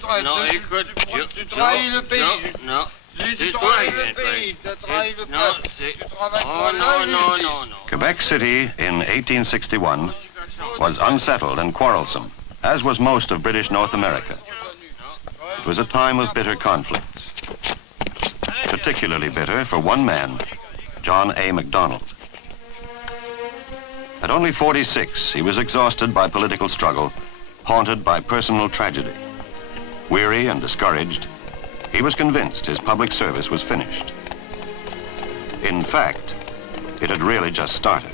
Non, écoute, tu trahis le pays. Non. Tu trahis le pays. Tu trahis le peuple. Tu travailles pour la justice. Quebec City in 1861 was unsettled and quarrelsome, as was most of British North America. It was a time of bitter conflicts. Particularly bitter for one man, John A. MacDonald. At only 46, he was exhausted by political struggle, haunted by personal tragedy. Weary and discouraged, he was convinced his public service was finished. In fact, it had really just started.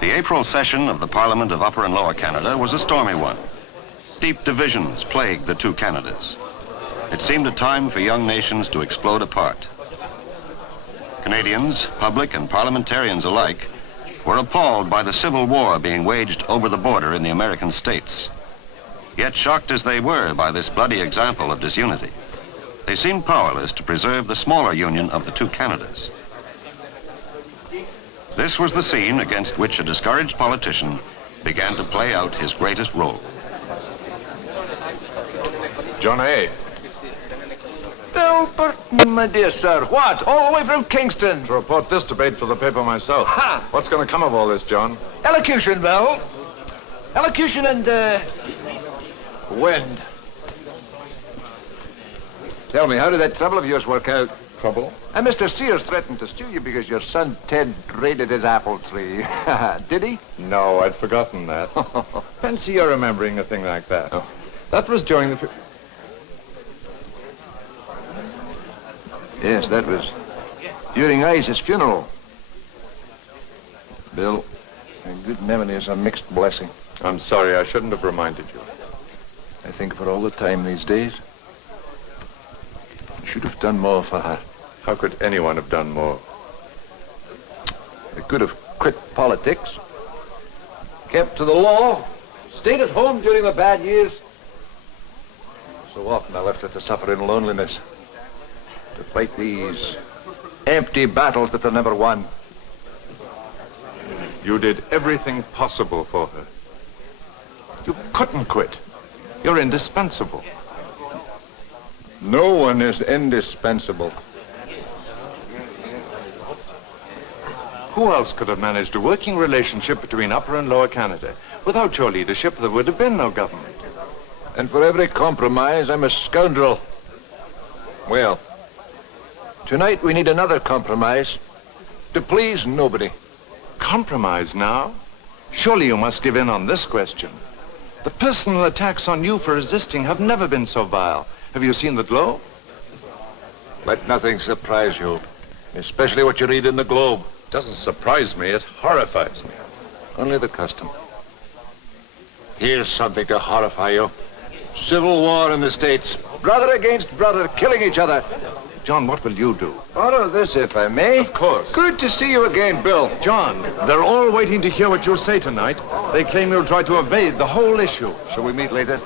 The April session of the Parliament of Upper and Lower Canada was a stormy one. Deep divisions plagued the two Canadas. It seemed a time for young nations to explode apart. Canadians, public and parliamentarians alike, were appalled by the civil war being waged over the border in the American states. Yet shocked as they were by this bloody example of disunity, they seemed powerless to preserve the smaller union of the two Canadas. This was the scene against which a discouraged politician began to play out his greatest role. John A. Bill Burton, my dear sir. What? All the way from Kingston? To report this debate for the paper myself. Ha! What's going to come of all this, John? Elocution, Bill. Elocution and, wind. Tell me, how did that trouble of yours work out? Trouble? And Mr. Sears threatened to sue you because your son Ted raided his apple tree. Did he? No, I'd forgotten that. Fancy you're remembering a thing like that. Oh. That was during the... Yes, that was during Isaac's funeral. Bill, a good memory is a mixed blessing. I'm sorry, I shouldn't have reminded you. I think for all the time these days, you should have done more for her. How could anyone have done more? They could have quit politics, kept to the law, stayed at home during the bad years. So often I left her to suffer in loneliness, to fight these empty battles that they never won. You did everything possible for her. You couldn't quit. You're indispensable. No one is indispensable. Who else could have managed a working relationship between Upper and Lower Canada? Without your leadership, there would have been no government. And for every compromise, I'm a scoundrel. Well, tonight we need another compromise to please nobody. Compromise now? Surely you must give in on this question. The personal attacks on you for resisting have never been so vile. Have you seen the Globe? Let nothing surprise you, especially what you read in the Globe. Doesn't surprise me, it horrifies me. Only the custom. Here's something to horrify you. Civil war in the States. Brother against brother, killing each other. John, what will you do? Follow this, if I may. Of course. Good to see you again, Bill. John, they're all waiting to hear what you'll say tonight. They claim you'll try to evade the whole issue. Shall we meet later?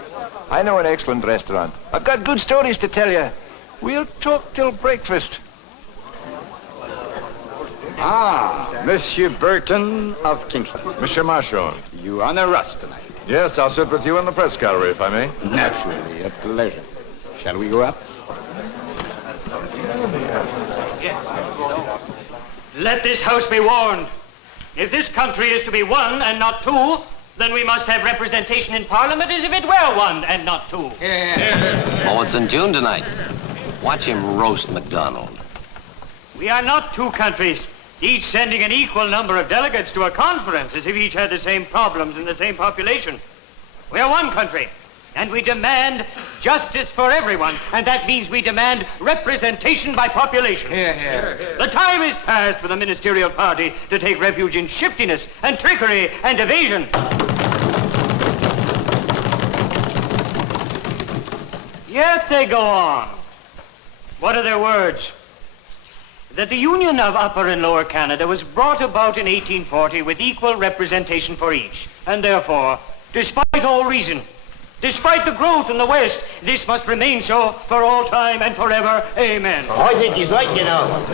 I know an excellent restaurant. I've got good stories to tell you. We'll talk till breakfast. Ah, Monsieur Burton of Kingston. Monsieur Marchand. You on the rush tonight? Yes, I'll sit with you in the press gallery, if I may. Naturally, a pleasure. Shall we go up? Let this House be warned. If this country is to be one and not two, then we must have representation in Parliament as if it were one and not two. Oh, it's in June tonight. Watch him roast MacDonald. We are not two countries, each sending an equal number of delegates to a conference as if each had the same problems and the same population. We are one country, and we demand justice for everyone, and that means we demand representation by population. The time is past for the ministerial party to take refuge in shiftiness and trickery and evasion. Yet they go on. What are their words? That the union of Upper and Lower Canada was brought about in 1840 with equal representation for each. And therefore, despite all reason, despite the growth in the West, this must remain so for all time and forever. Amen. I think he's right, you know.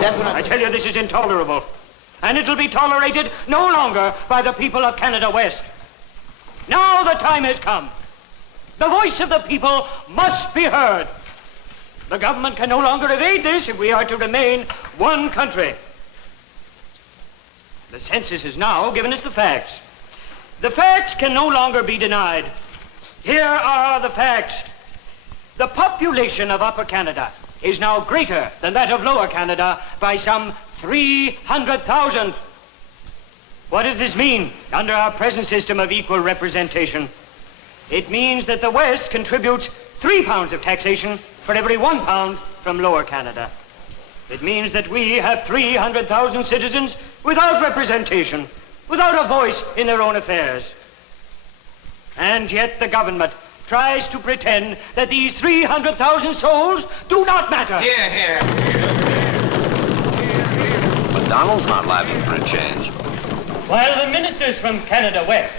Definitely. I tell you, this is intolerable. And it'll be tolerated no longer by the people of Canada West. Now the time has come. The voice of the people must be heard. The government can no longer evade this if we are to remain one country. The census has now given us the facts. The facts can no longer be denied. Here are the facts. The population of Upper Canada is now greater than that of Lower Canada by some 300,000. What does this mean under our present system of equal representation? It means that the West contributes 3 pounds of taxation for every 1 pound from Lower Canada. It means that we have 300,000 citizens without representation, without a voice in their own affairs. And yet the government tries to pretend that these 300,000 souls do not matter. Here, here. MacDonald's not laughing for a change. While the ministers from Canada West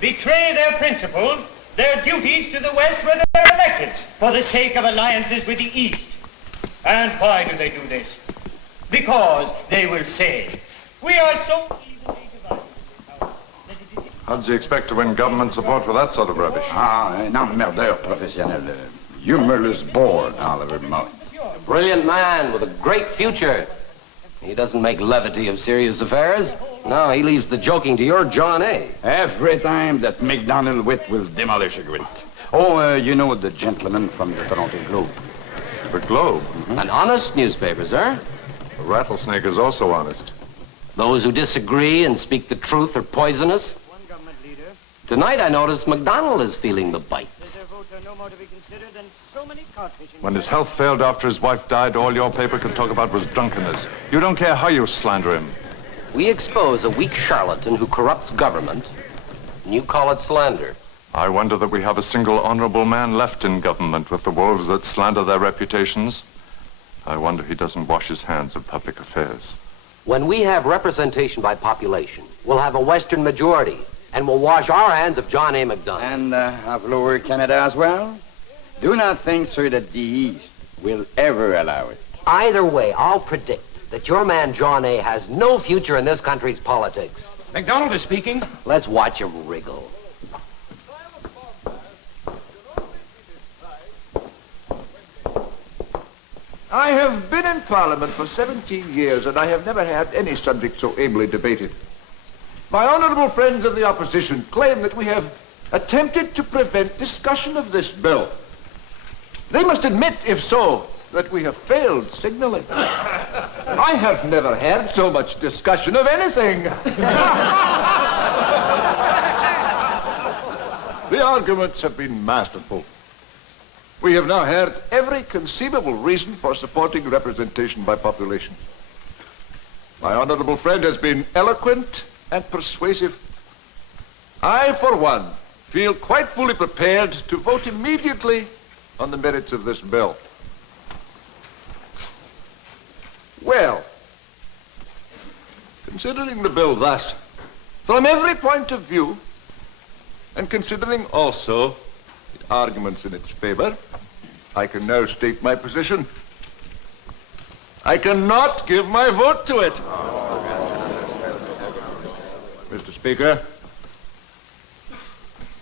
betray their principles, their duties to the West where they're elected for the sake of alliances with the East. And why do they do this? Because they will say, we are so evenly divided that it is... How does he expect to win government support for that sort of rubbish? Un emmerdeur professionnel. Humorless bored, Oliver Mullen. A brilliant man with a great future. He doesn't make levity of serious affairs. No, he leaves the joking to your John A. Every time that MacDonald wit will demolish a gwint. Oh, you know the gentleman from the Toronto Globe. The Globe? An honest newspaper, sir. The Rattlesnake is also honest. Those who disagree and speak the truth are poisonous. One government leader Tonight I notice MacDonald is feeling the bite. says their votes are no more to be considered than so many codfish in When his health failed after his wife died, all your paper could talk about was drunkenness. You don't care how you slander him. We expose a weak charlatan who corrupts government, and you call it slander. I wonder that we have a single honorable man left in government with the wolves that slander their reputations. I wonder he doesn't wash his hands of public affairs. When we have representation by population, we'll have a Western majority, and we'll wash our hands of John A. MacDonald. And of Lower Canada as well? Do not think, sir, that the East will ever allow it. Either way, I'll predict that your man John A. has no future in this country's politics. MacDonald is speaking. Let's watch him wriggle. I have been in Parliament for 17 years, and I have never had any subject so ably debated. My honourable friends of the opposition claim that we have attempted to prevent discussion of this bill. They must admit, if so, that we have failed signally. I have never had so much discussion of anything. The arguments have been masterful. We have now heard every conceivable reason for supporting representation by population. My honourable friend has been eloquent and persuasive. I, for one, feel quite fully prepared to vote immediately on the merits of this bill. Well, considering the bill thus, from every point of view, and considering also the arguments in its favor, I can now state my position. I cannot give my vote to it. Mr. Speaker,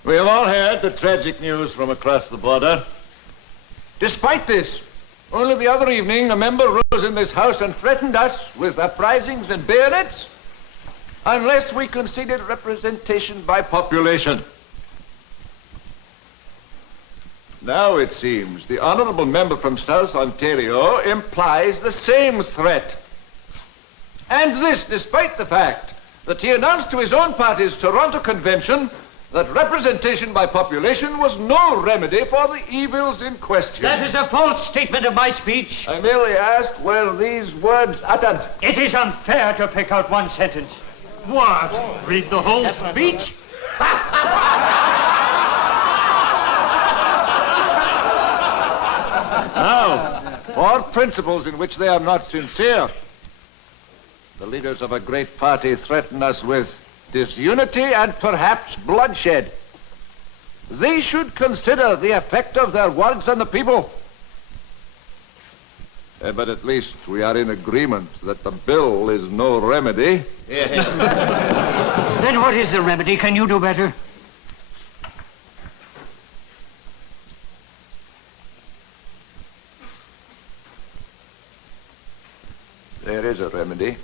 we have all heard the tragic news from across the border. Despite this, only the other evening, a member rose in this House and threatened us with uprisings and bayonets unless we conceded representation by population. Now, it seems, the honourable member from South Ontario implies the same threat. And this despite the fact that he announced to his own party's Toronto Convention that representation by population was no remedy for the evils in question. That is a false statement of my speech. I merely ask, were these words uttered? It is unfair to pick out one sentence. What? Read the whole speech? or principles in which they are not sincere. The leaders of a great party threaten us with disunity and perhaps bloodshed. They should consider the effect of their words on the people. But at least we are in agreement that the bill is no remedy. Then what is the remedy? Can you do better? There is a remedy.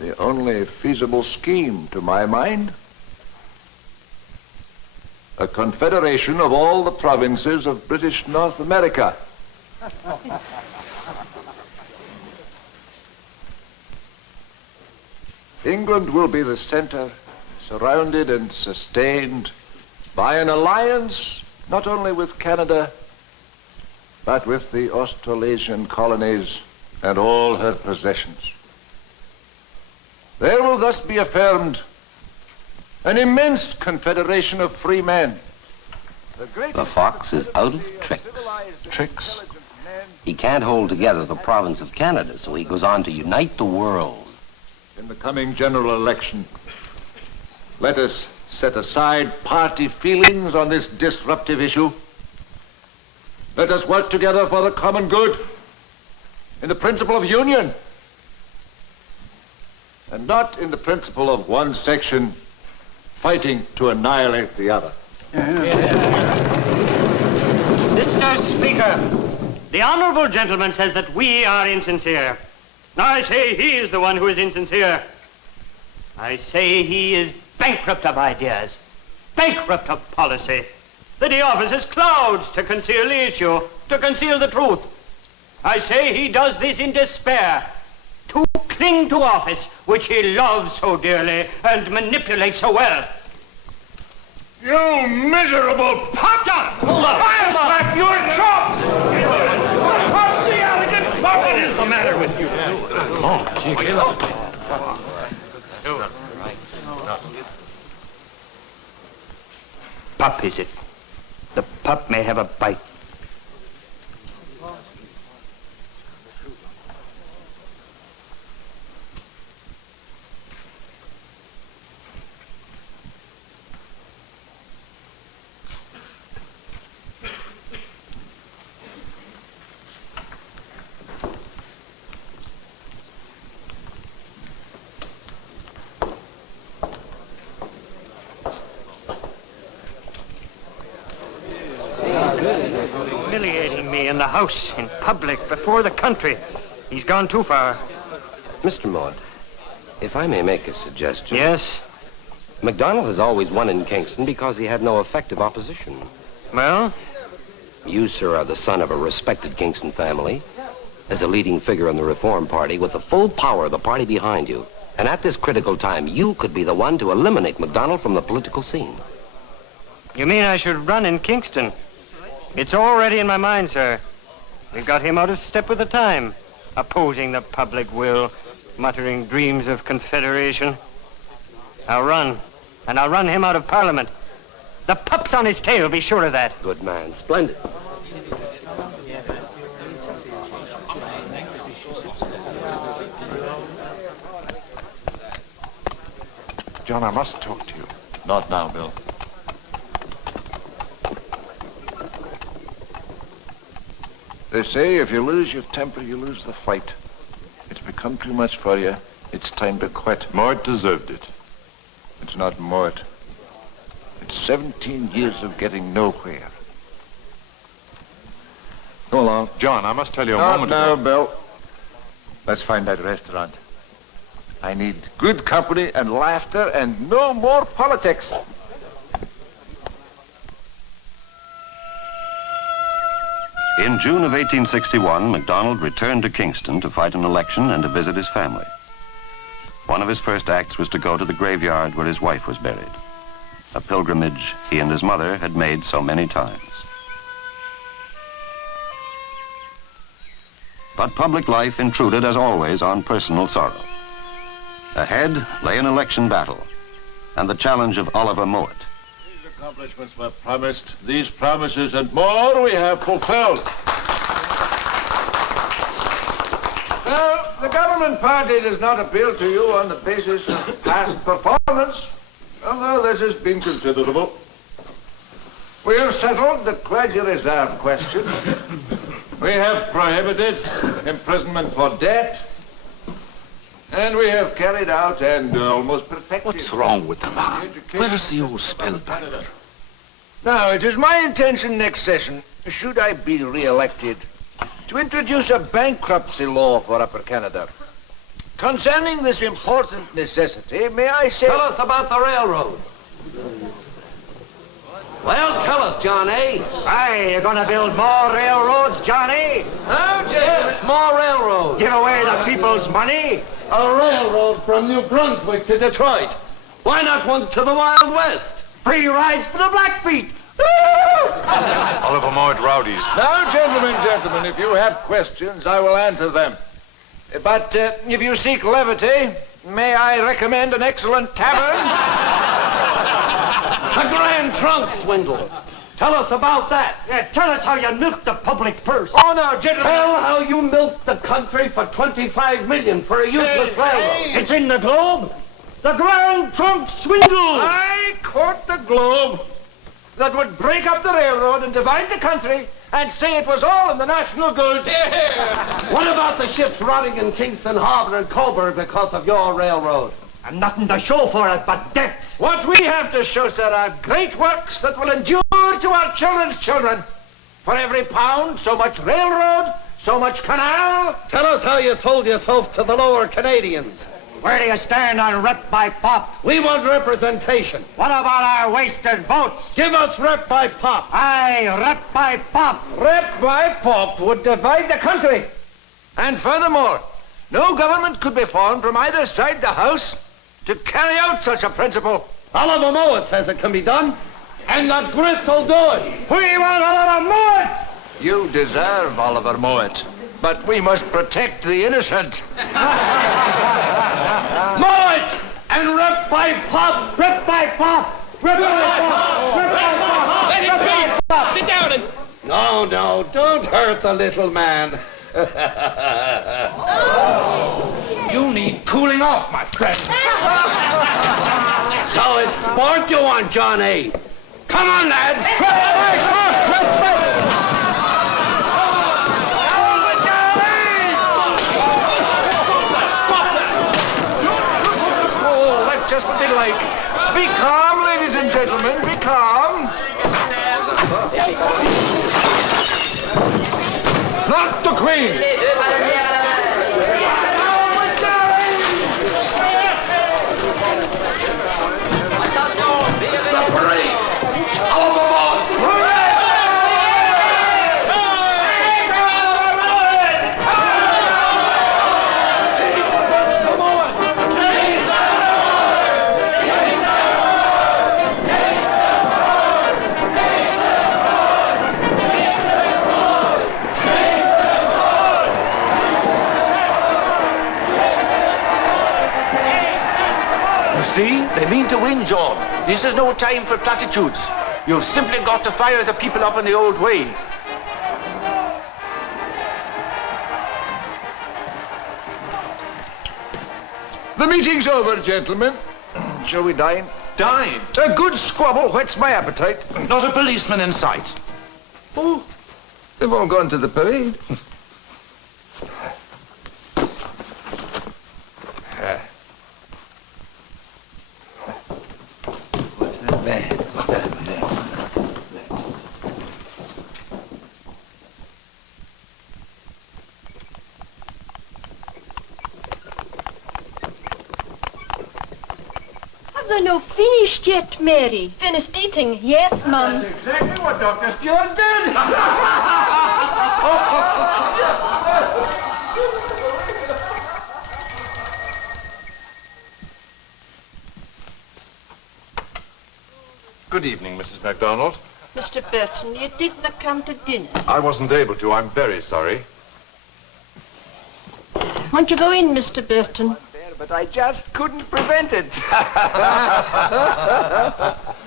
The only feasible scheme, to my mind. A confederation of all the provinces of British North America. England will be the center, surrounded and sustained by an alliance not only with Canada, but with the Australasian colonies and all her possessions. There will thus be affirmed an immense confederation of free men. The fox is out of tricks. Tricks? He can't hold together the province of Canada, so he goes on to unite the world. In the coming general election, let us set aside party feelings on this disruptive issue. Let us work together for the common good in the principle of union, and not in the principle of one section fighting to annihilate the other. Mr. Speaker, the honorable gentleman says that we are insincere. I say he is the one who is insincere. I say he is bankrupt of ideas, bankrupt of policy, that he offers his clouds to conceal the issue, to conceal the truth. I say he does this in despair, to cling to office which he loves so dearly and manipulates so well. You miserable puppet! I'll slap your chops! What the elegant puppet is the matter with you? Pup, is it? The pup may have a bite. Humiliating me in the house, in public, before the country. He's gone too far. Mr. Maud, if I may make a suggestion. Yes? MacDonald has always won in Kingston because he had no effective opposition. Well? You, sir, are the son of a respected Kingston family, as a leading figure in the Reform Party, with the full power of the party behind you. And at this critical time, you could be the one to eliminate MacDonald from the political scene. You mean I should run in Kingston? It's already in my mind, sir. We've got him out of step with the time, opposing the public will, muttering dreams of Confederation. I'll run, and I'll run him out of Parliament. The pup's on his tail, be sure of that. Good man. Splendid. John, I must talk to you. Not now, Bill. They say if you lose your temper, you lose the fight. It's become too much for you. It's time to quit. Mort deserved it. It's not Mort. It's 17 years of getting nowhere. Go along. John, I must tell you a Not moment now, ago. Bill. Let's find that restaurant. I need good company and laughter and no more politics. In June of 1861, MacDonald returned to Kingston to fight an election and to visit his family. One of his first acts was to go to the graveyard where his wife was buried, a pilgrimage he and his mother had made so many times. But public life intruded, as always, on personal sorrow. Ahead lay an election battle and the challenge of Oliver Mowat. These accomplishments were promised. These promises and more we have fulfilled. Well, the government party does not appeal to you on the basis of past performance, although this has been considerable. We have settled the clergy reserve question. We have prohibited imprisonment for debt. And we have carried out and almost perfected... What's wrong with the man? Where's the old spellbinder? Now, it is my intention next session, should I be re-elected, to introduce a bankruptcy law for Upper Canada. Concerning this important necessity, may I say... Tell us about the railroad. Well, tell us, John A. Aye, you're gonna build more railroads, Johnny? Now, gentlemen, Yes, more railroads. Give away the people's money? A railroad from New Brunswick to Detroit. Why not one to the Wild West? Free rides for the Blackfeet? Oliver Mort rowdies. now, gentlemen, if you have questions, I will answer them. But if you seek levity, may I recommend an excellent tavern? The Grand Trunk swindle. Tell us about that. Yeah, tell us how you milked the public purse. Oh, no, gentlemen. Tell how you milked the country for $25 million for a useless railroad. It's in the Globe. The Grand Trunk swindle. I quote the Globe that would break up the railroad and divide the country and say it was all in the national good. What about the ships rotting in Kingston Harbor and Coburg because of your railroad? And nothing to show for it but debt. What we have to show, sir, are great works that will endure to our children's children. For every pound, so much railroad, so much canal. Tell us how you sold yourself to the lower Canadians. Where do you stand on rep by pop? We want representation. What about our wasted votes? Give us rep by pop. Aye, rep by pop. Rep by pop would divide the country. And furthermore, no government could be formed from either side the House to carry out such a principle. Oliver Mowat says it can be done, and the Grits will do it. We want Oliver Mowat. You deserve Oliver Mowat, but we must protect the innocent. Mowat and rep by pop. Rep by pop. Rep by pop. Rep by pop. Let it be. Sit down and... No, don't hurt the little man. You need cooling off, my friend. So it's sport you want, John A. Come on, lads. Oh, that's just what they like. Be calm, ladies and gentlemen, be calm. Not the Queen. See? They mean to win, John. This is no time for platitudes. You've simply got to fire the people up in the old way. The meeting's over, gentlemen. Shall we dine? Dine? A good squabble whets my appetite. Not a policeman in sight. Oh, they've all gone to the parade. They're no finished yet, Mary. Finished eating? Yes, Mum. That's exactly what Dr. Stewart did. Good evening, Mrs. MacDonald. Mr. Burton, you did not come to dinner. I wasn't able to. I'm very sorry. Won't you go in, Mr. Burton? But I just couldn't prevent it.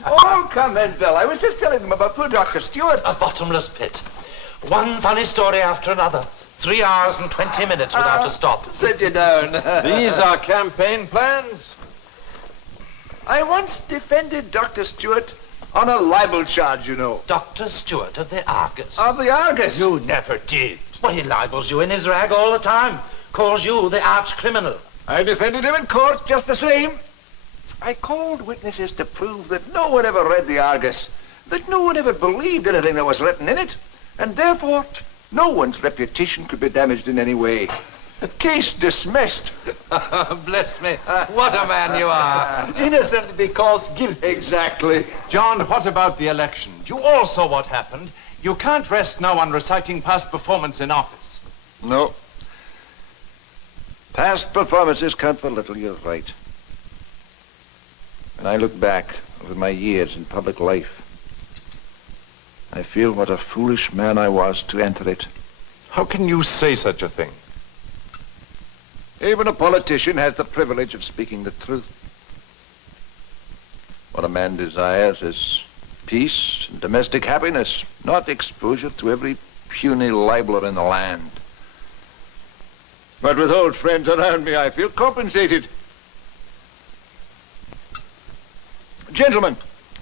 Oh, come in, Bill. I was just telling them about poor Dr. Stewart. A bottomless pit. One funny story after another. 3 hours and 20 minutes without a stop. Sit you down. These are campaign plans? I once defended Dr. Stewart on a libel charge, you know. Dr. Stewart of the Argus. Of the Argus? You never did. Well, he libels you in his rag all the time. Calls you the arch criminal. I defended him in court just the same. I called witnesses to prove that no one ever read the Argus, that no one ever believed anything that was written in it, and therefore no one's reputation could be damaged in any way. Case dismissed. Bless me. What a man you are. Innocent because guilty. Exactly. John, what about the election? You all saw what happened. You can't rest now on reciting past performance in office. No. Past performances count for little, you're right. When I look back over my years in public life, I feel what a foolish man I was to enter it. How can you say such a thing? Even a politician has the privilege of speaking the truth. What a man desires is peace and domestic happiness, not exposure to every puny libeler in the land. But with old friends around me, I feel compensated. Gentlemen,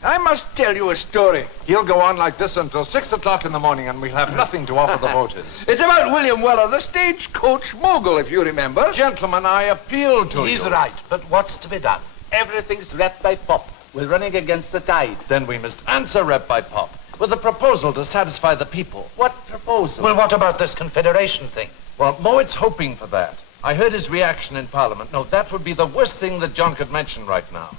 I must tell you a story. He'll go on like this until 6 o'clock in the morning, and we'll have nothing to offer the voters. It's about William Weller, the stagecoach mogul, if you remember. Gentlemen, I appeal to you. He's right, but what's to be done? Everything's rep by pop. We're running against the tide. Then we must answer Rep by Pop with a proposal to satisfy the people. What proposal? Well, what about this Confederation thing? Well, Mowat's hoping for that. I heard his reaction in Parliament. No, that would be the worst thing that John could mention right now.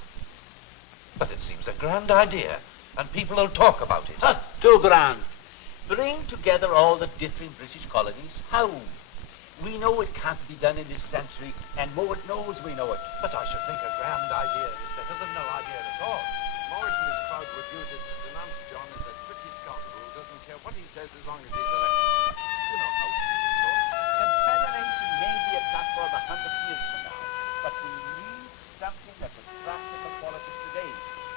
But it seems a grand idea, and people will talk about it. Too grand. Bring together all the different British colonies. How? We know it can't be done in this century, and Mowat knows we know it. But I should think a grand idea is better than no idea at all. Mowat and his crowd would use it to denounce John as a tricky scoundrel who doesn't care what he says as long as he's elected. You know how people talk. Confederation may be a platform 100 years from now, but we need something that is practical politics today.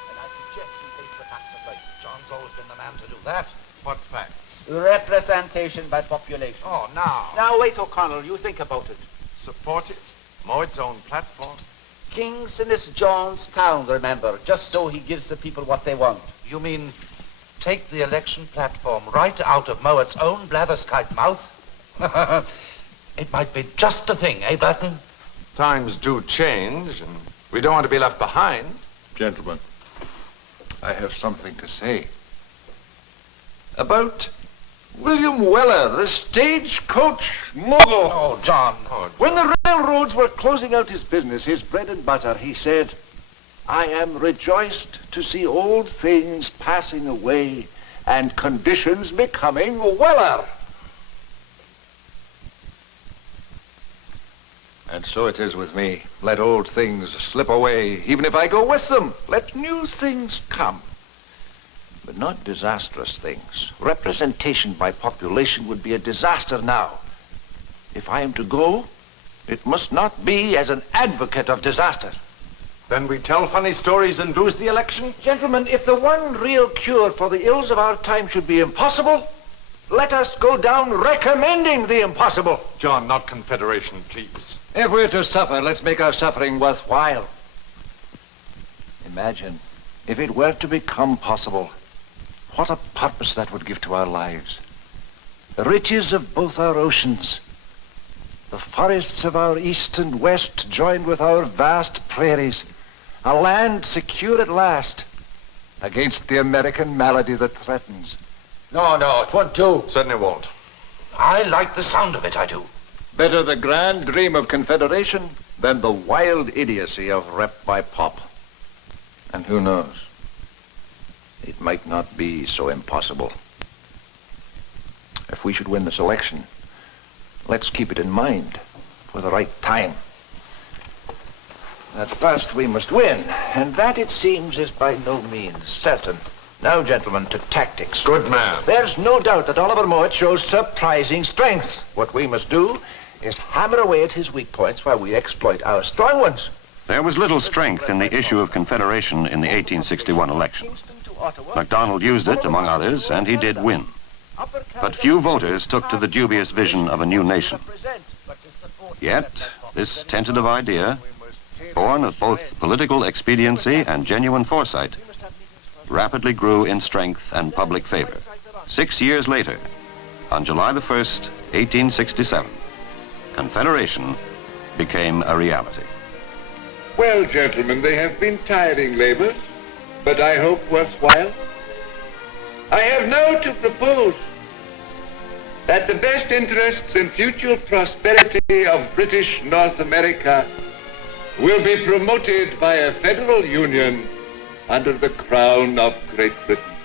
And I suggest we face the facts of life. John's always been the man to do that. What facts? Representation by population. Oh, now. Now, wait, O'Connell, you think about it. Support it. Mowat's own platform. King's in this John's town, remember, just so he gives the people what they want. You mean take the election platform right out of Mowat's own blatherskite mouth? It might be just the thing, eh, Burton? Times do change, and we don't want to be left behind. Gentlemen, I have something to say. About William Weller, the stagecoach mogul. Oh, John. When the railroads were closing out his business, his bread and butter, he said, "I am rejoiced to see old things passing away and conditions becoming weller." And so it is with me. Let old things slip away, even if I go with them. Let new things come. But not disastrous things. Representation by population would be a disaster now. If I am to go, it must not be as an advocate of disaster. Then we tell funny stories and lose the election? Gentlemen, if the one real cure for the ills of our time should be impossible, let us go down recommending the impossible. John, not Confederation, please. If we're to suffer, let's make our suffering worthwhile. Imagine if it were to become possible. What a purpose that would give to our lives. The riches of both our oceans, the forests of our east and west joined with our vast prairies, a land secure at last against the American malady that threatens. No, it won't do. Certainly won't. I like the sound of it, I do. Better the grand dream of Confederation than the wild idiocy of Rep by Pop. And who knows? It might not be so impossible. If we should win this election, let's keep it in mind for the right time. At first we must win, and that, it seems, is by no means certain. Now, gentlemen, to tactics. Good man. There's no doubt that Oliver Mowat shows surprising strength. What we must do is hammer away at his weak points while we exploit our strong ones. There was little strength in the issue of Confederation in the 1861 election. MacDonald used it, among others, and he did win. but few voters took to the dubious vision of a new nation. Yet, this tentative idea, born of both political expediency and genuine foresight, rapidly grew in strength and public favor. 6 years later, on July the 1st, 1867, Confederation became a reality. Well, gentlemen, they have been tiring labors, but I hope worthwhile. I have now to propose that the best interests and future prosperity of British North America will be promoted by a federal union under the crown of Great Britain.